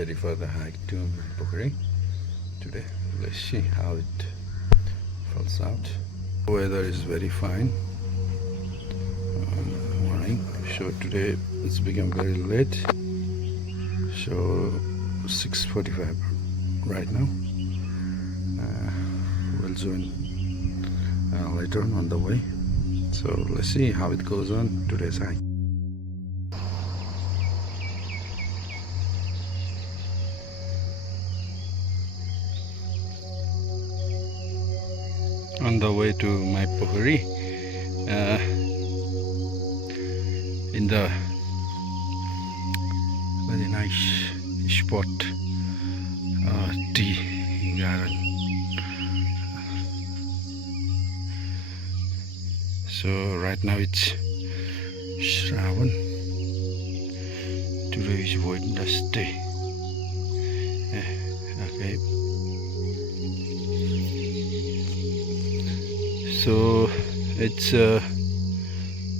ready for the hike to Maipokhari today. Let's see how it falls out. Weather is very fine. Morning. So today it's become very late. So 6:45 right now. We'll join later on the way. So let's see how it goes on today's hike. On the way to Maipokhari, in the very nice spot, tea garden. So right now it's Shrawan. Today is Wednesday. Okay. So it's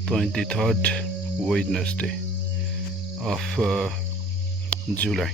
23rd Wednesday of July.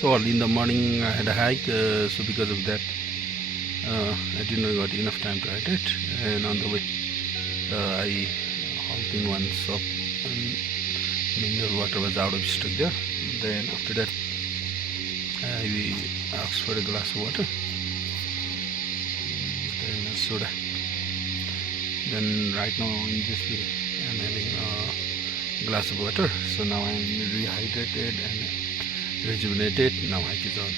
So early in the morning I had a hike, so because of that I did not got enough time to hydrate, and on the way I halted in one shop and mineral water was out of stock there. Then after that I asked for a glass of water, then a soda. Then right now in this way I'm having a glass of water, so now I'm rehydrated and rejuvenated. Now hike is on.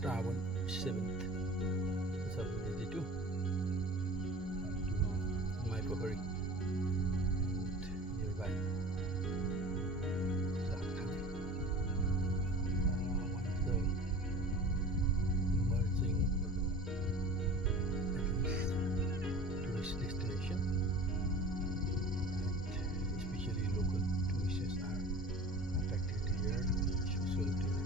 Shrawan 7th, 2022, Maipokhari and nearby Maipokhari, one of the emerging tourist destination, and especially local tourists are attracted here, so they have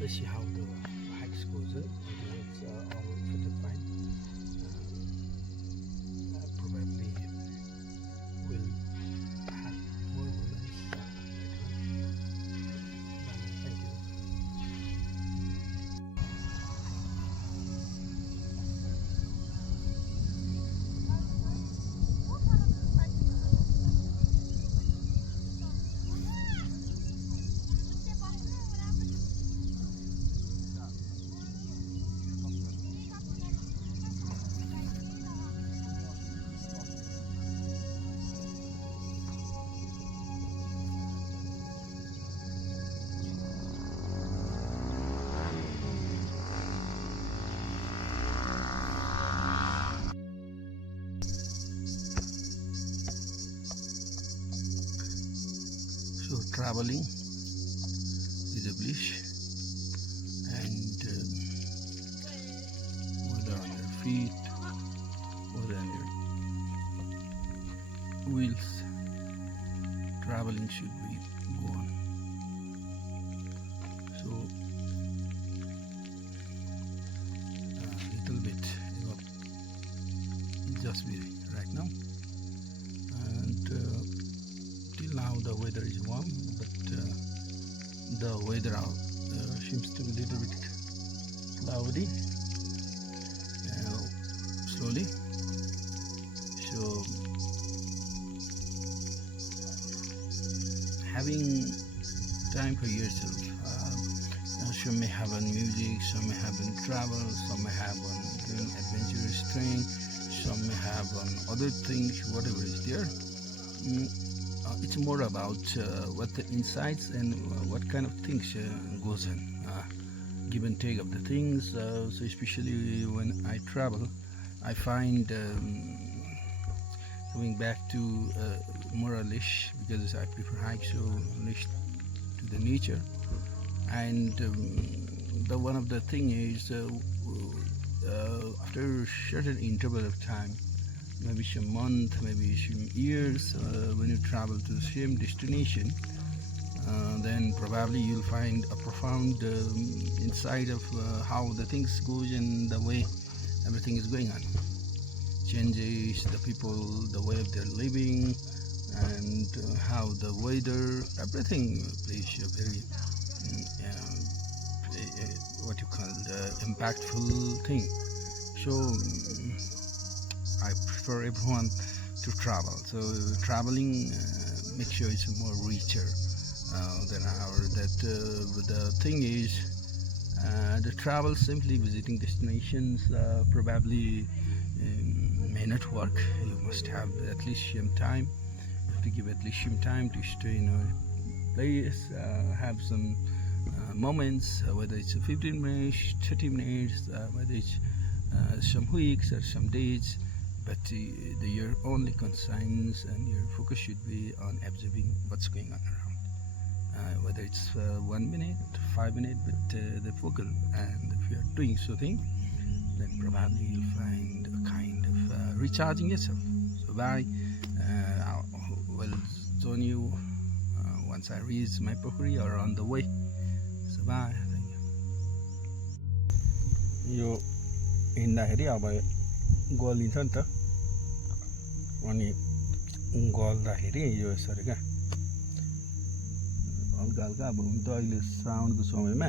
let's see how the hike goes in. It's all fitted fine. Probably will have more moments later on. Thank you. traveling is a bliss, and whether on your feet, whether on your wheels, traveling should be go on. So a little bit just be right now, and till now the weather is warm, but the weather out seems to be a little bit cloudy slowly. So having time for yourself. Some may have on music, some may have on travel, some may have on doing adventurous thing, some may have on other things, whatever is there. It's more about what the insights and what kind of things goes in, give and take of the things. So especially when I travel, I find going back to more or less, because I prefer hike, so less to the nature. And the one of the thing is after a certain interval of time, maybe some month, maybe some years, when you travel to the same destination, then probably you'll find a profound insight of how the things goes and the way everything is going on. Changes, the people, the way of their living, and how the weather, everything plays a very what you call impactful thing. So I prefer everyone to travel. So traveling, make sure it's more richer than ours. That the thing is, the travel simply visiting destinations probably may not work. You must have at least some time. You have to give at least some time to stay in a place, have some moments, whether it's 15 minutes, 30 minutes, whether it's some weeks or some days, but your only conscience and your focus should be on observing what's going on around. Whether it's 1 minute, 5 minutes, but the focal, and if you're doing something, then probably you'll find a kind of recharging yourself. So bye. I will join you once I reach Maipokhari or on the way. So bye. Thank you. यो हिँड्दाखेरि अब गलिन्छ नि त, अनि गल्दाखेरि यो यसरी क्या हल्का हल्का अब हुन त अहिले श्रावणको समयमा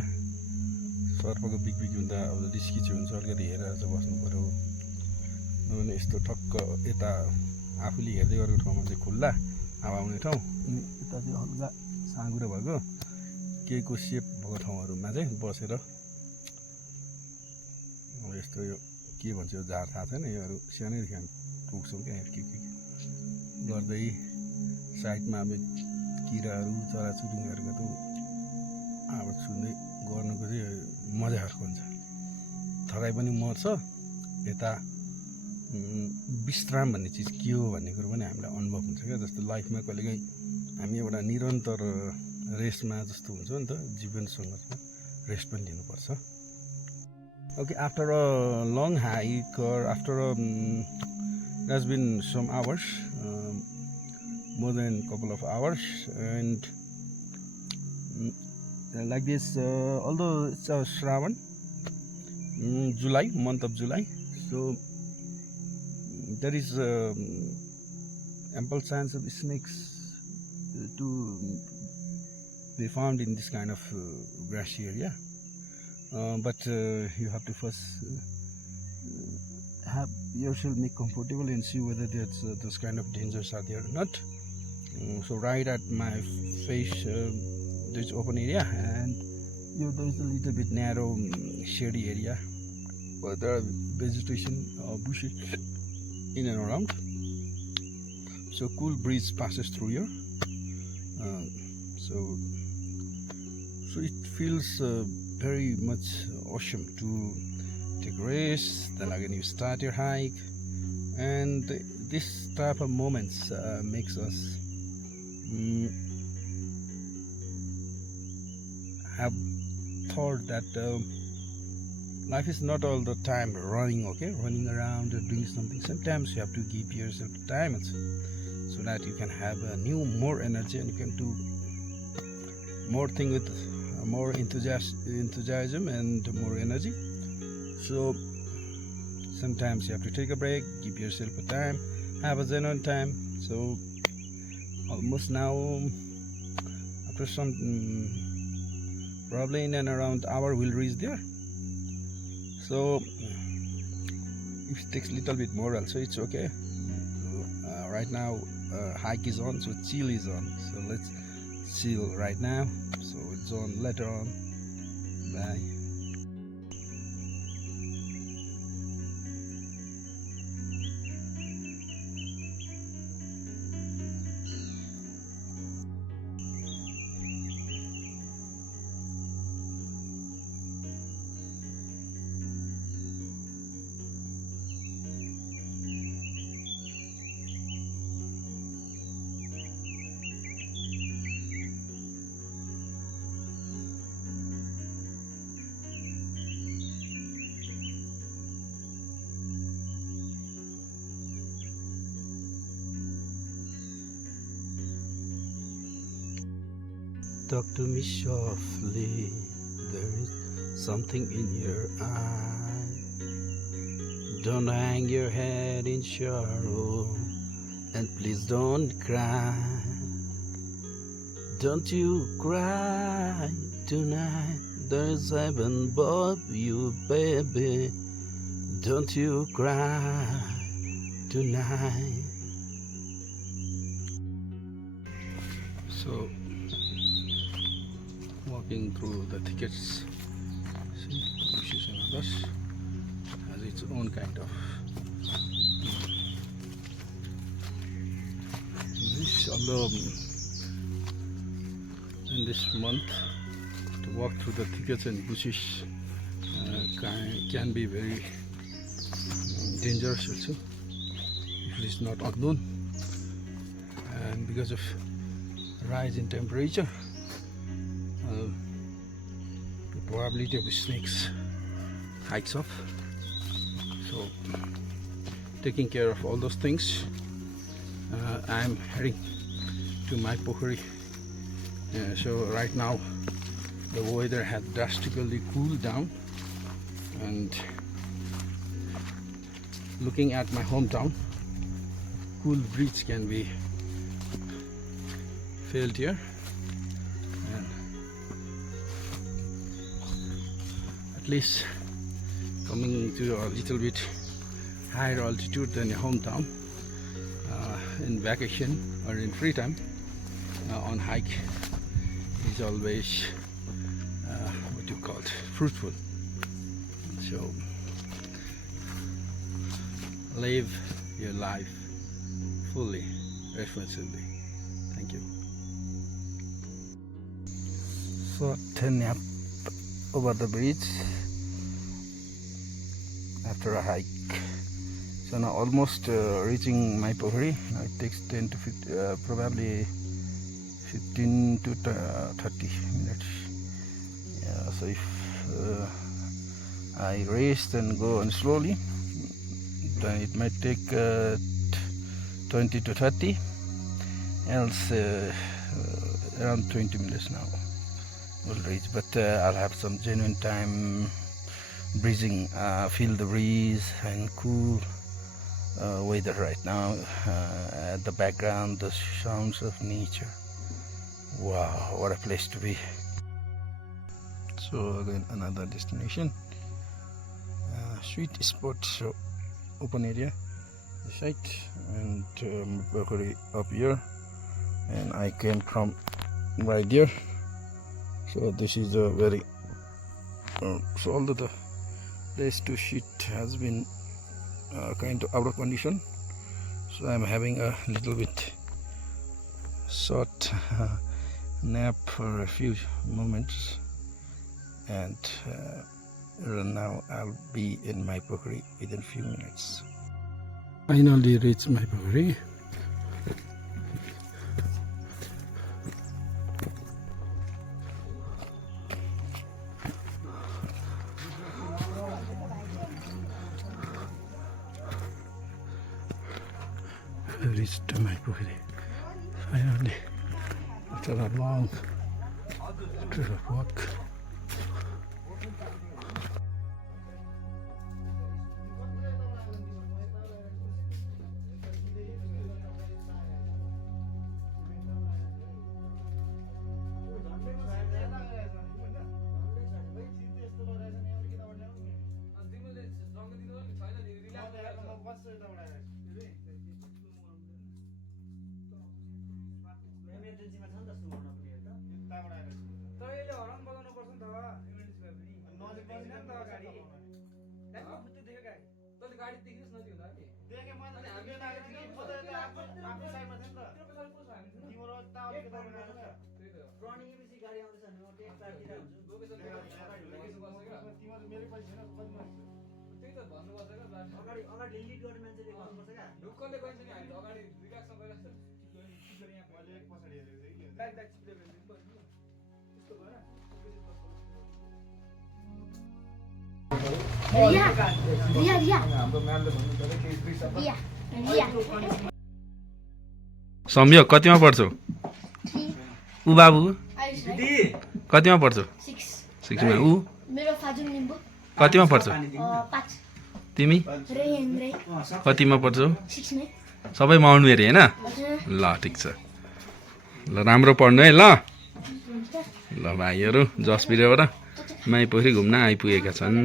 सर्पको बिकबिक हुँदा अब रिस्की हुन्छ, अलिकति हेरेर चाहिँ बस्नु पर्यो। अनि यस्तो ठक्क यता आफूले हेर्दै गरेको ठाउँमा चाहिँ खुल्ला हावा आउने ठाउँ, अनि यता चाहिँ हल्का साँगुरो भएको केहीको सेप भएको ठाउँहरूमा चाहिँ बसेर यस्तो यो के भन्छ यो झार थाहा छैन, योहरू सानैदेखि हामी पुग्छौँ क्या, के गर्दै साइडमा अब किराहरू चराचुरुङ्गीहरूको त अब छुँदै गर्नुको चाहिँ मजा अर्को हुन्छ। थकाइ पनि मर्छ, यता विश्राम भन्ने चिज के हो भन्ने कुरो पनि हामीलाई अनुभव हुन्छ क्या। जस्तो लाइफमा कहिलेकाहीँ हामी एउटा निरन्तर रेस्टमा जस्तो हुन्छ नि त, जीवनसँग रेस्ट पनि लिनुपर्छ। Okay, after a long hike, or after it has been some hours, more than a couple of hours, and like this, although it's a Shrawan, July, month of July, so there is ample chance of snakes to be found in this kind of grassy area. But you have to first have yourself make comfortable and see whether those kind of dangers are there or not. So right at my face there's open area, and there's a little bit narrow shady area, but there are vegetation or bushes in and around. So cool breeze passes through here. So it feels very much awesome to take a rest, then again you start your hike, and this type of moments makes us have thought that life is not all the time running, okay, running around or doing something. Sometimes you have to give yourself time also, so that you can have a more energy, and you can do more thing with more enthusiasm and more energy. So sometimes you have to take a break, give yourself a time, have a genuine time. So almost now, after some probably in and around hour we'll reach there. So if it takes a little bit more also, it's okay. Right now hike is on, so chill is on, so let's chill right now. So it's on later on. Bye. Talk to me softly, there is something in your eye. Don't hang your head in sorrow, and please don't cry. Don't you cry tonight, there's heaven above you, baby. Don't you cry tonight. So walking through the thickets, see, bushes and others, has its own kind of this. Although in this month to walk through the thickets and bushes can be very dangerous also if it is not unknown, and because of rise in temperature, the probability of snakes hikes up. So taking care of all those things, I'm heading to Maipokhari. So right now the weather has drastically cooled down, and looking at my hometown, cool breeze can be felt here. And at least coming to a little bit higher altitude than your hometown in vacation or in free time on hike is always what you call it, fruitful. So live your life fully, responsibly. Thank you. So 10 nap over the bridge after a hike. So now almost reaching Maipokhari. Now it takes 10 to 15, probably 15 to 30 minutes. Yeah, so if I rest and go on slowly, then it might take 20 to 30, else around 20 minutes now will reach. But I'll have some genuine time breathing, feel the breeze and cool weather right now. At the background, the sounds of nature. Wow, what a place to be. So again, another destination, sweet spot. So open area, the site, and Maipokhari up here, and I came from right there. So this is a very so although the place to sit has been kind of out of condition, so I'm having a little bit short nap for a few moments, and now I'll be in Maipokhari within a few minutes. Finally reached Maipokhari. reached Maipokhari. Finally, after a long walk. सम्झ्यो कतिमा पढ्छौ ऊ बाबु कतिमा पढ्छौ 6 मा ऊ कतिमा पढ्छौ तिमी कतिमा पढ्छौ सबै माउन्ट मेरी हैन ल ठीक छ ल राम्रो पढ्नु है ल ल भाइहरु जसपिरबाट माइपोखरी घुम्न आइपुगेका छन्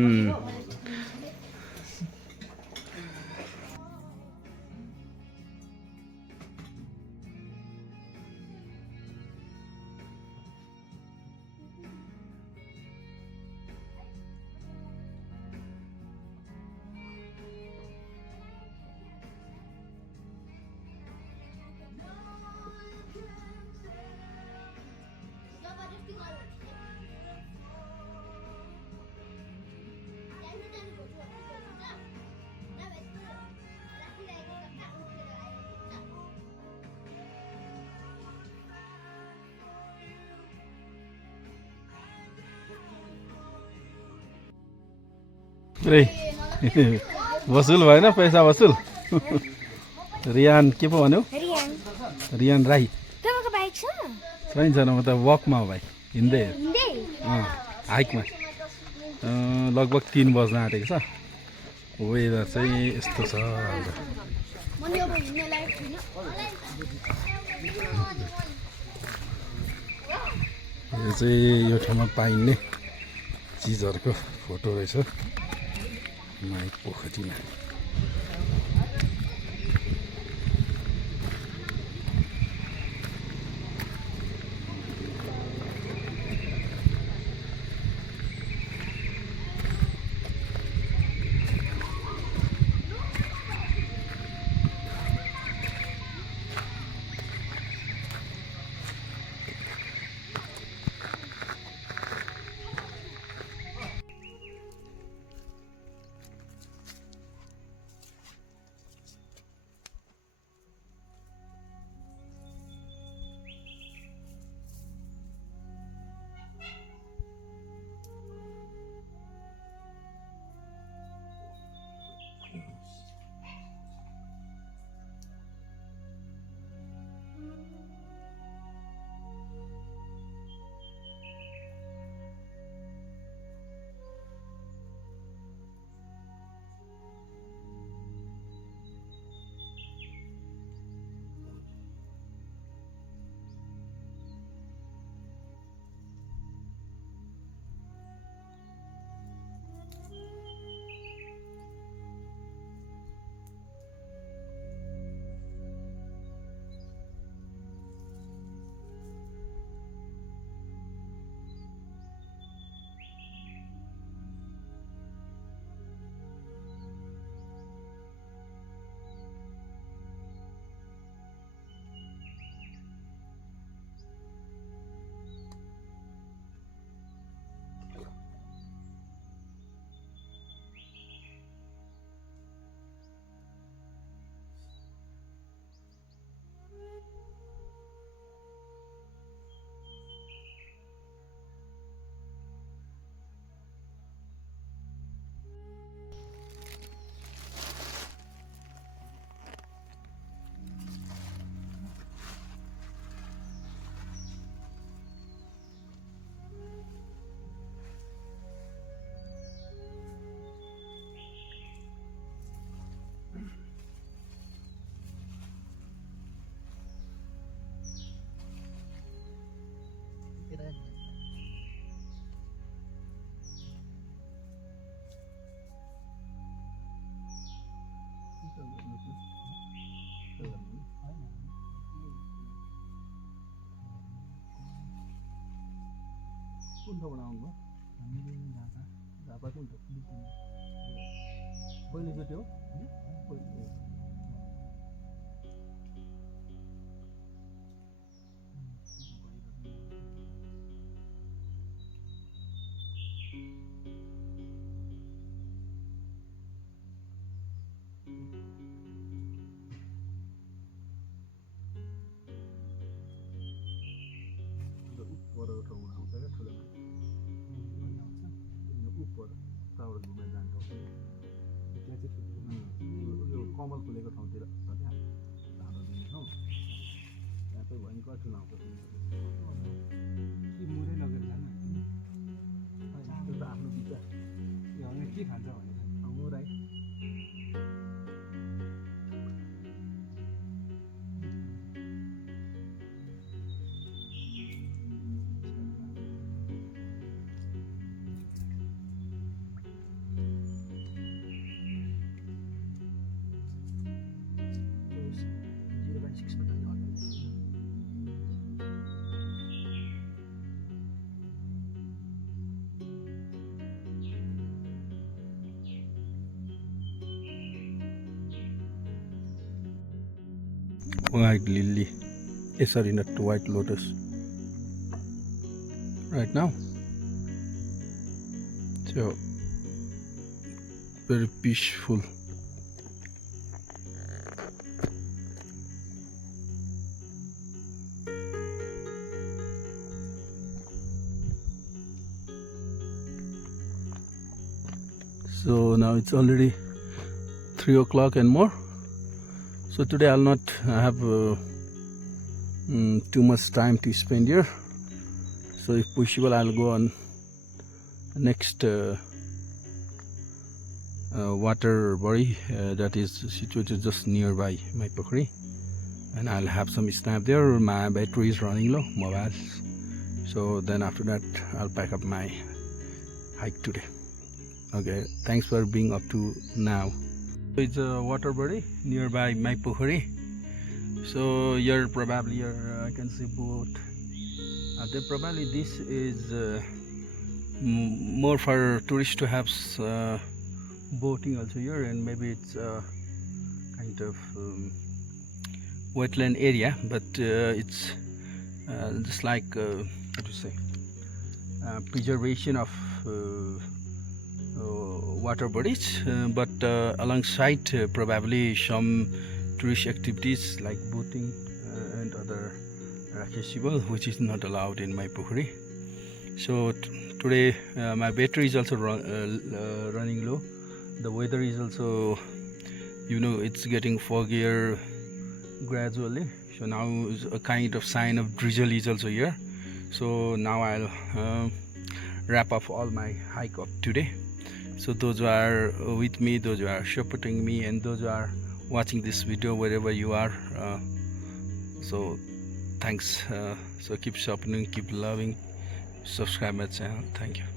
वसुल भएन पैसा वसुल रियान के पो भन्यो रियान राई छैन म त वकमा हो भाइ हिँड्दै हाइकमा लगभग 3 बज्न आँटेको छ वेदर चाहिँ यस्तो छ यो चाहिँ यो ठाउँमा पाइने चिजहरूको फोटो रहेछ माइपोखरीमा कुन ठाउँबाट आउनुभयो झापा कुन ठाउँ पहिलोचोटि हो परको ठाउँमा आउँछ क्या ठुलो उपर टावर घुमेर जान्छ त्यहाँ चाहिँ यो कमल फुलेको ठाउँतिर छ क्या धारो दिने ठाउँ त्यहाँ चाहिँ भयङ्कर ठुलो आउँछ कि मुरै लगेर जानु त्यो त आफ्नो विचार यो भने के खान्छ भनेर मुराई white lily sorry not white lotus right now so very peaceful so now it's already 3 o'clock and more. So today I'll not have too much time to spend here. So if possible, I'll go on next water body that is situated just nearby Maipokhari, and I'll have some snap there. My battery is running low, mobile. So then after that, I'll pack up my hike today. Okay, thanks for being up to now. It's a water body nearby Maipokhari. So here probably I can see boat. Probably this is more for tourists to have boating also here, and maybe it's kind of wetland area, but it's just like what to say, preservation of water bodies, but alongside probably some tourist activities like boating and other accessible, which is not allowed in Maipokhari. So today my battery is also running low. The weather is also, it's getting foggier gradually. So now is a kind of sign of drizzle is also here. So now I'll wrap up all my hike up today. So those who are with me, those who are supporting me, and those who are watching this video wherever you are, so thanks. So keep supporting, keep loving, subscribe my channel. Thank you.